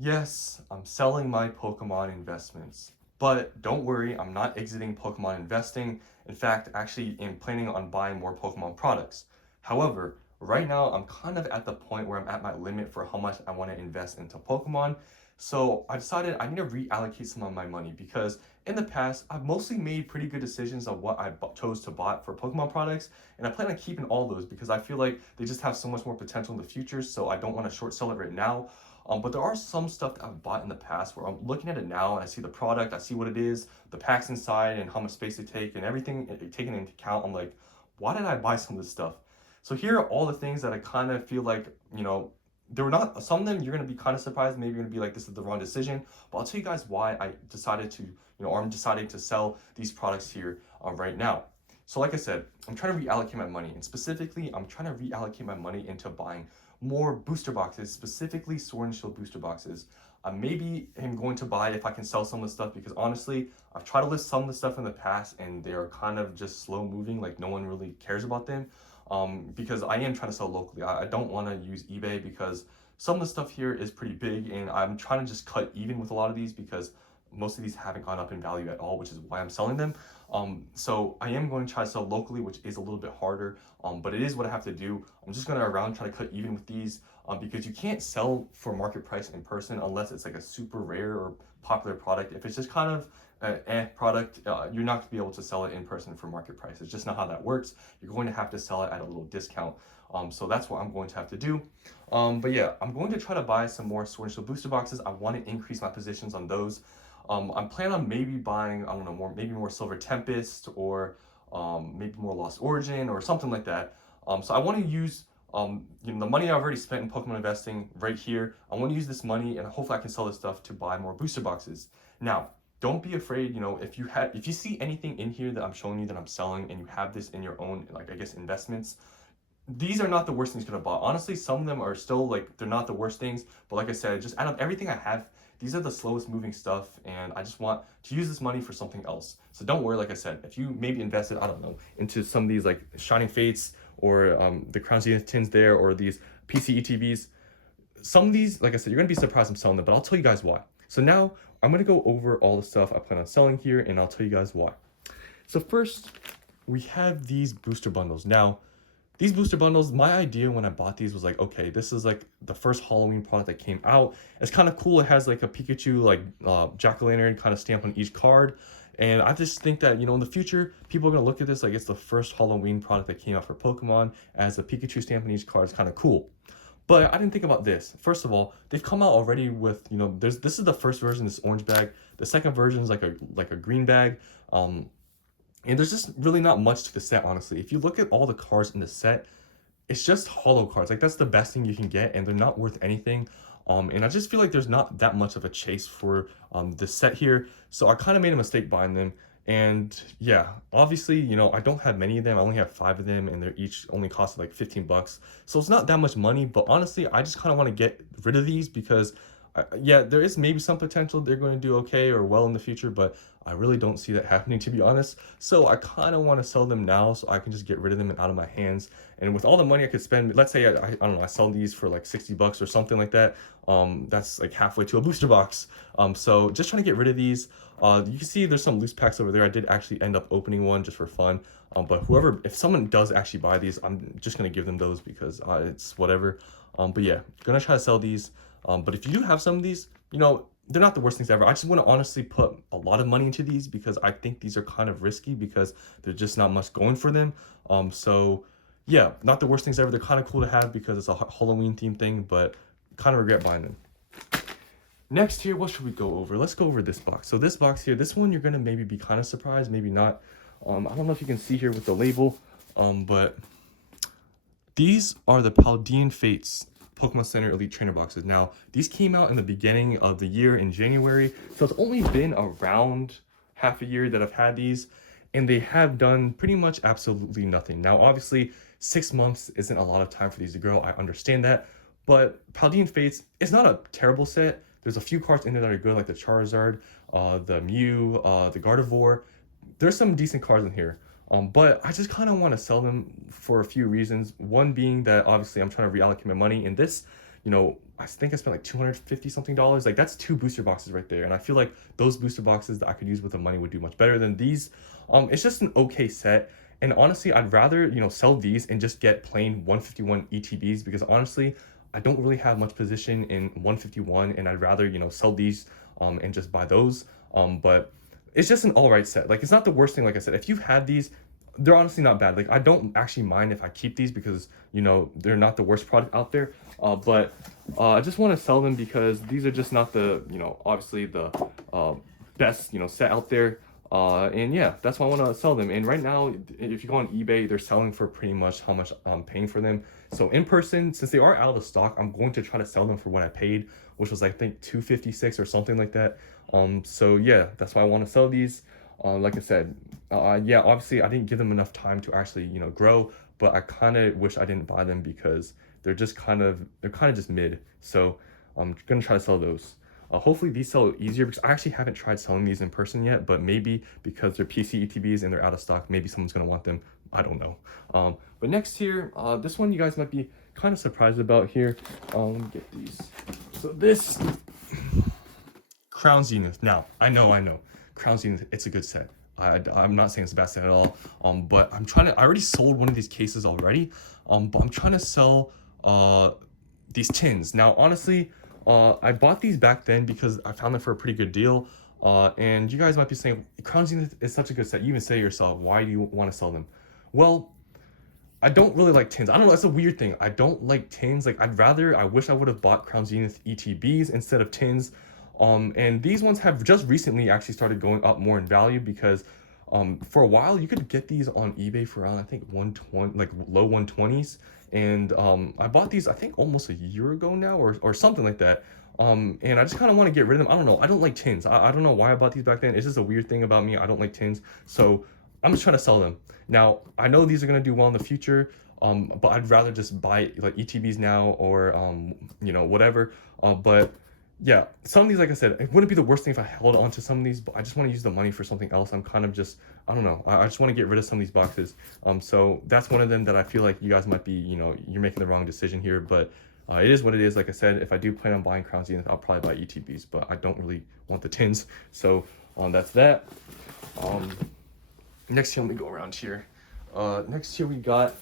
Yes, I'm selling my Pokemon investments. But don't worry, I'm not exiting Pokemon investing. In fact, actually am planning on buying more Pokemon products. However, right now I'm kind of at the point where I'm at my limit for how much I want to invest into Pokemon. So I decided I need to reallocate some of my money because in the past I've mostly made pretty good decisions on what I chose to buy for Pokemon products, and I plan on keeping all those because I feel like they just have so much more potential in the future. So I don't want to short sell it right now. But there are some stuff that I've bought in the past where I'm looking at it now and I see the product, I see what it is, the packs inside, and how much space they take, and everything taken into account. I'm like, why did I buy some of this stuff? So here are all the things that I kind of feel like, they were not, some of them you're going to be kind of surprised. Maybe you're going to be like, this is the wrong decision. But I'll tell you guys why I decided to, or I'm deciding to sell these products here right now. So like I said, I'm trying to reallocate my money, and specifically, I'm trying to reallocate my money into buying more booster boxes, specifically Sword and Shield booster boxes. Maybe I'm going to buy if I can sell some of the stuff because honestly, I've tried to list some of the stuff in the past and they are kind of just slow moving, like no one really cares about them. Because I am trying to sell locally. I don't want to use eBay because some of the stuff here is pretty big and I'm trying to just cut even with a lot of these because most of these haven't gone up in value at all, which is why I'm selling them. So I am going to try to sell locally, which is a little bit harder, but it is what I have to do. I'm just going to around try to cut even with these because you can't sell for market price in person unless it's like a super rare or popular product. If it's just kind of an product, you're not going to be able to sell it in person for market price. It's just not how that works. You're going to have to sell it at a little discount. So that's what I'm going to have to do. But yeah, I'm going to try to buy some more Sword and Shield booster boxes. I want to increase my positions on those. I'm planning on maybe buying, I don't know, maybe more Silver Tempest or maybe more Lost Origin or something like that. So I want to use the money I've already spent in Pokemon investing right here. I want to use this money and hopefully I can sell this stuff to buy more booster boxes. Now, don't be afraid, if you see anything in here that I'm showing you that I'm selling and you have this in your own, like I guess, investments, these are not the worst things you could have bought. Honestly, some of them are still like they're not the worst things, but like I said, just out of everything I have, these are the slowest moving stuff, and I just want to use this money for something else. So don't worry, like I said, if you maybe invested, I don't know, into some of these like Shining Fates or the Crown Zenith tins there or these PC ETBs, some of these, like I said, you're gonna be surprised I'm selling them, but I'll tell you guys why. So now I'm gonna go over all the stuff I plan on selling here, and I'll tell you guys why. So first, we have these booster bundles. Now, these booster bundles, my idea when I bought these was like, okay, this is like the first Halloween product that came out. It's kind of cool. It has like a Pikachu, like jack-o'-lantern kind of stamp on each card. And I just think that, in the future, people are going to look at this like it's the first Halloween product that came out for Pokemon as a Pikachu stamp on each card. It's kind of cool. But I didn't think about this. First of all, they've come out already with, this is the first version, this orange bag. The second version is like a green bag. And there's just really not much to the set, honestly. If you look at all the cards in the set, it's just hollow cards. Like that's the best thing you can get, and they're not worth anything. And I just feel like there's not that much of a chase for the set here. So I kind of made a mistake buying them. And yeah, obviously, I don't have many of them. I only have 5 of them, and they're each only cost like 15 bucks. So it's not that much money, but honestly, I just kind of want to get rid of these because yeah, there is maybe some potential they're going to do okay or well in the future, but I really don't see that happening, to be honest. So I kind of want to sell them now so I can just get rid of them and out of my hands. And with all the money I could spend, let's say I don't know, I sell these for like 60 bucks or something like that. That's like halfway to a booster box. So just trying to get rid of these. You can see there's some loose packs over there. I did actually end up opening one just for fun. But if someone does actually buy these, I'm just gonna give them those because it's whatever. But yeah, gonna try to sell these. But if you do have some of these, they're not the worst things ever. I just want to honestly put a lot of money into these because I think these are kind of risky because there's just not much going for them. So yeah, not the worst things ever. They're kind of cool to have because it's a Halloween themed thing, but kind of regret buying them. Next here, what should we go over? Let's go over this box. So this box here, this one you're gonna maybe be kind of surprised, maybe not. I don't know if you can see here with the label, but these are the Paldean Fates Pokemon Center Elite Trainer boxes. Now, these came out in the beginning of the year in January, so it's only been around half a year that I've had these, and they have done pretty much absolutely nothing. Now, obviously, 6 months isn't a lot of time for these to grow. I understand that, but Paldean Fates is not a terrible set. There's a few cards in there that are good, like the Charizard, the Mew, the Gardevoir. There's some decent cards in here. But I just kind of want to sell them for a few reasons. One being that obviously I'm trying to reallocate my money in this, I think I spent like 250 something dollars. Like that's two booster boxes right there. And I feel like those booster boxes that I could use with the money would do much better than these. It's just an okay set. And honestly, I'd rather, sell these and just get plain 151 ETBs because honestly, I don't really have much position in 151 and I'd rather, sell these and just buy those. But it's just an all right set. Like it's not the worst thing. Like I said, if you've had these, they're honestly not bad. Like I don't actually mind if I keep these because they're not the worst product out there. But I just want to sell them because these are just not the obviously the best set out there. And yeah, that's why I want to sell them. And right now, if you go on eBay, they're selling for pretty much how much I'm paying for them. So in person, since they are out of stock, I'm going to try to sell them for what I paid, which was I think 256 or something like that. So yeah, that's why I want to sell these. Like I said, yeah, obviously I didn't give them enough time to actually grow, but I kind of wish I didn't buy them because they're kind of just mid. So I'm gonna try to sell those. Hopefully these sell easier because I actually haven't tried selling these in person yet, but maybe because they're PC ETBs and they're out of stock, maybe someone's gonna want them. I don't know. But next here, this one you guys might be kind of surprised about here. Let me get these. So this Crown Zenith. Now, I know. Crown Zenith, it's a good set. I'm not saying it's a bad set at all. But I already sold one of these cases already. But I'm trying to sell these tins. Now, honestly, I bought these back then because I found them for a pretty good deal. And you guys might be saying, Crown Zenith is such a good set. You even say to yourself, why do you want to sell them? Well, I don't really like tins. I don't know, it's a weird thing. I don't like tins. Like I wish I would have bought Crown Zenith ETBs instead of tins. And these ones have just recently actually started going up more in value because for a while you could get these on eBay for around I think 120, like low 120s. And I bought these I think almost a year ago now or something like that. And I just kind of want to get rid of them. I don't know. I don't like tins. I don't know why I bought these back then. It's just a weird thing about me. I don't like tins. So I'm just trying to sell them. Now, I know these are going to do well in the future, but I'd rather just buy like ETBs now or, whatever. But yeah, some of these, like I said, it wouldn't be the worst thing if I held on to some of these, but I just want to use the money for something else. I'm kind of just, I don't know. I just want to get rid of some of these boxes. So that's one of them that I feel like you guys might be, you're making the wrong decision here, but it is what it is. Like I said, if I do plan on buying Crown Zenith, I'll probably buy ETBs, but I don't really want the tins. So that's that. Next here, let me go around here. Next here we got,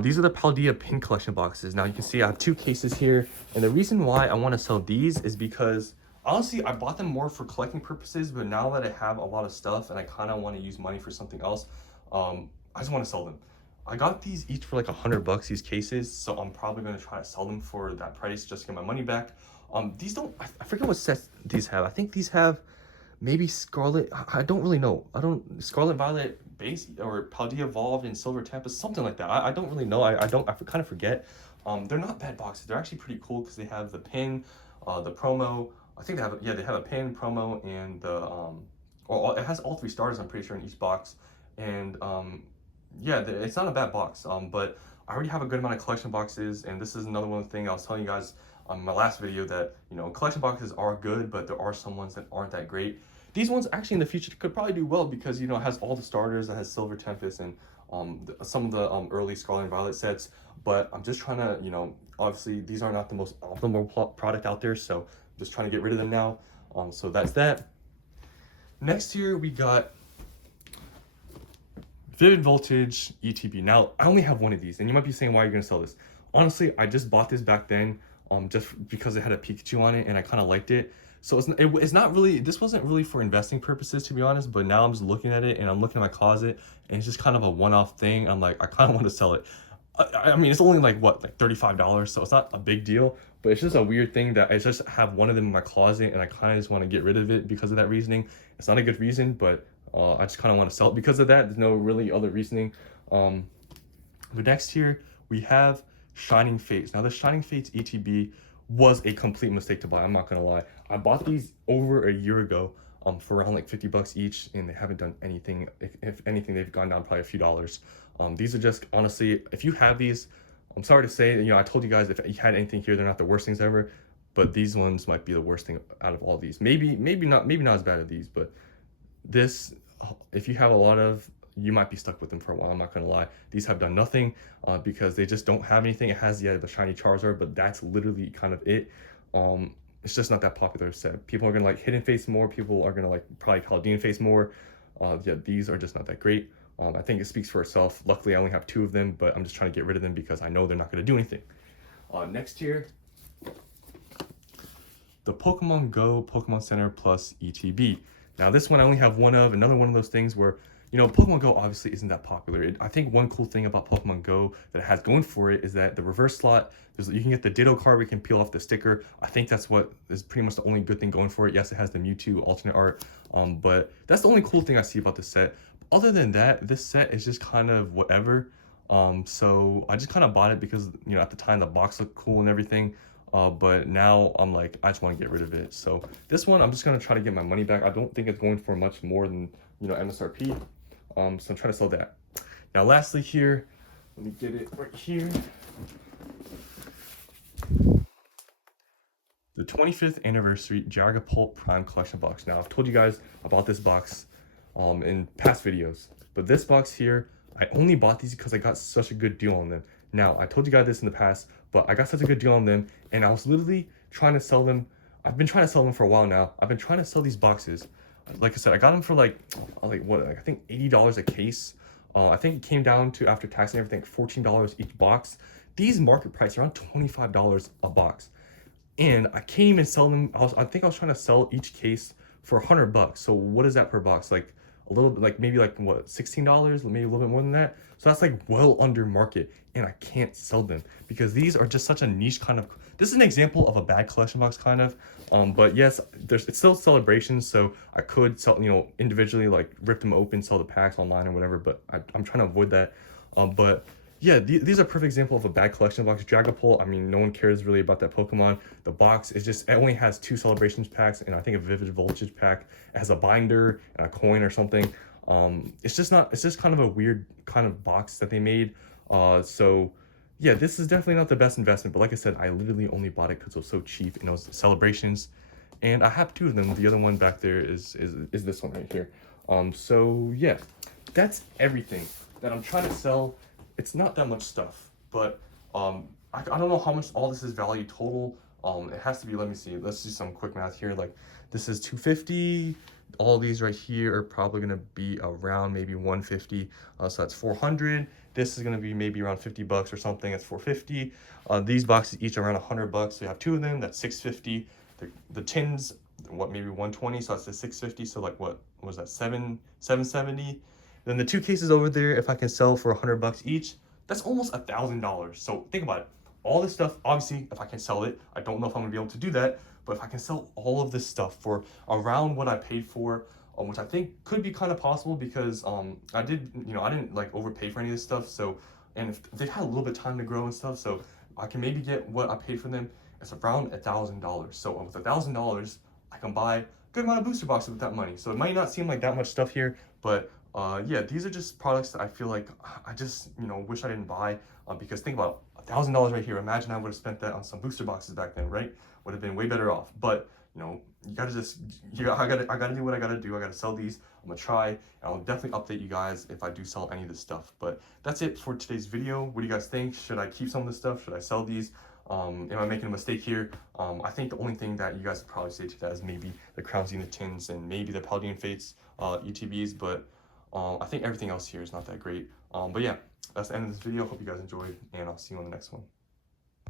these are the Paldea pin collection boxes. Now you can see I have two cases here. And the reason why I want to sell these is because honestly, I bought them more for collecting purposes, but now that I have a lot of stuff and I kind of want to use money for something else, I just want to sell them. I got these each for like $100, these cases. So I'm probably going to try to sell them for that price, just to get my money back. These don't, I forget what sets these have. I think these have maybe Scarlet, I don't really know. Scarlet Violet base or Paldea Evolved and Silver Tempest, something like that. I don't really know. I kind of forget. They're not bad boxes. They're actually pretty cool because they have the pin, the promo. I think they have a pin, promo, and the it has all 3 starters, I'm pretty sure, in each box. And yeah, it's not a bad box. But I already have a good amount of collection boxes, and this is another one thing I was telling you guys on my last video that collection boxes are good, but there are some ones that aren't that great. These ones actually in the future could probably do well because it has all the starters. It has Silver Tempest and some of the early Scarlet and Violet sets. But I'm just trying to obviously these are not the most optimal product out there, so I'm just trying to get rid of them now. So that's that. Next here we got Vivid Voltage ETB. Now I only have one of these, and you might be saying, why are you gonna sell this? Honestly, I just bought this back then just because it had a Pikachu on it and I kind of liked it. So it's not really, this wasn't really for investing purposes, to be honest, but now I'm just looking at it and I'm looking at my closet and it's just kind of a one-off thing. I'm like, I kind of want to sell it. I mean, it's only like $35, so it's not a big deal, but it's just a weird thing that I just have one of them in my closet and I kind of just want to get rid of it because of that reasoning. It's not a good reason, but I just kind of want to sell it because of that. There's no really other reasoning. But next here we have Shining Fates. Now the Shining Fates ETB was a complete mistake to buy. I'm not gonna lie. I bought these over a year ago for around like $50 each, and they haven't done anything. If anything, they've gone down probably a few dollars. These are just, honestly, if you have these, I'm sorry to say, I told you guys if you had anything here, they're not the worst things ever, but these ones might be the worst thing out of all these. Maybe not as bad as these, but this, if you have a lot of you might be stuck with them for a while. I'm not gonna lie. These have done nothing because they just don't have anything. It has the shiny Charizard, but that's literally kind of it. It's just not that popular set. People are gonna like Hidden Face more. People are gonna like probably Paldean Face more. Yeah, these are just not that great. I think it speaks for itself. Luckily, I only have 2 of them, but I'm just trying to get rid of them because I know they're not gonna do anything. Next here, the Pokemon Go Pokemon Center Plus ETB. Now this one I only have one of, another one of those things where, you know, Pokemon Go obviously isn't that popular. I think one cool thing about Pokemon Go that it has going for it is that the reverse slot, you can get the Ditto card where you can peel off the sticker. I think that's what is pretty much the only good thing going for it. Yes, it has the Mewtwo alternate art, but that's the only cool thing I see about this set. Other than that, this set is just kind of whatever. So I just kind of bought it because, you know, at the time the box looked cool and everything. But now I'm like, I just want to get rid of it. So this one, I'm just going to try to get my money back. I don't think it's going for much more than, you know, MSRP. So I'm trying to sell that. Now, lastly here, let me get it right here. The 25th anniversary Dragapult Prime Collection box. Now, I've told you guys about this box in past videos, but this box here, I only bought these because I got such a good deal on them. Now, I told you guys this in the past, but I got such a good deal on them, and I was literally trying to sell them. I've been trying to sell them for a while now. I've been trying to sell these boxes. Like I said, I got them for like what, I think $80 a case. I think it came down to, after tax and everything, $14 each box. These market price around $25 a box. And I can't even sell them. I think I was trying to sell each case for $100. So what is that per box? Like a little bit, like maybe like what, $16, maybe a little bit more than that. So that's like well under market, and I can't sell them because these are just such a niche kind of. This is an example of a bad collection box kind of. But yes, it's still celebrations, so I could sell, you know, individually, like rip them open, sell the packs online or whatever. But I'm trying to avoid that. But yeah, these are a perfect example of a bad collection box. Dragapult, I mean, no one cares really about that Pokemon. The box is just, it only has 2 celebrations packs and I think a Vivid Voltage pack. It has a binder and a coin or something. It's just kind of a weird kind of box that they made. So yeah, this is definitely not the best investment, but like I said, I literally only bought it because it was so cheap and it was celebrations. And I have 2 of them. The other one back there is this one right here. So yeah, that's everything that I'm trying to sell. It's not that much stuff, but I don't know how much all this is value total. It has to be, let me see, let's do some quick math here. Like this is 250. All these right here are probably gonna be around maybe 150. So that's 400. This is gonna be maybe around $50 or something. It's 450. These boxes each around $100. So you have 2 of them. That's 650. The tins, what, maybe 120. So that's the 650. So like what was that, 770? Then the 2 cases over there, if I can sell for $100 each, that's almost $1,000. So think about it. All this stuff, obviously, if I can sell it, I don't know if I'm gonna be able to do that, but if I can sell all of this stuff for around what I paid for, which I think could be kind of possible because I didn't like overpay for any of this stuff. So, and if they've had a little bit of time to grow and stuff, so I can maybe get what I paid for them. It's around $1,000. So with $1,000, I can buy a good amount of booster boxes with that money. So it might not seem like that much stuff here, but yeah, these are just products that I feel like I just, you know, wish I didn't buy because think about $1,000 right here. Imagine I would have spent that on some booster boxes back then, right? Would have been way better off. But you know, you gotta just, I gotta do what I gotta do. I gotta sell these. I'm gonna try, and I'll definitely update you guys if I do sell any of this stuff. But that's it for today's video. What do you guys think? Should I keep some of this stuff? Should I sell these? Am I making a mistake here? I think the only thing that you guys would probably say to that is maybe the Crown Zenith tins and maybe the Paldean Fates ETBs, but I think everything else here is not that great. But yeah, that's the end of this video. Hope you guys enjoyed, and I'll see you on the next one.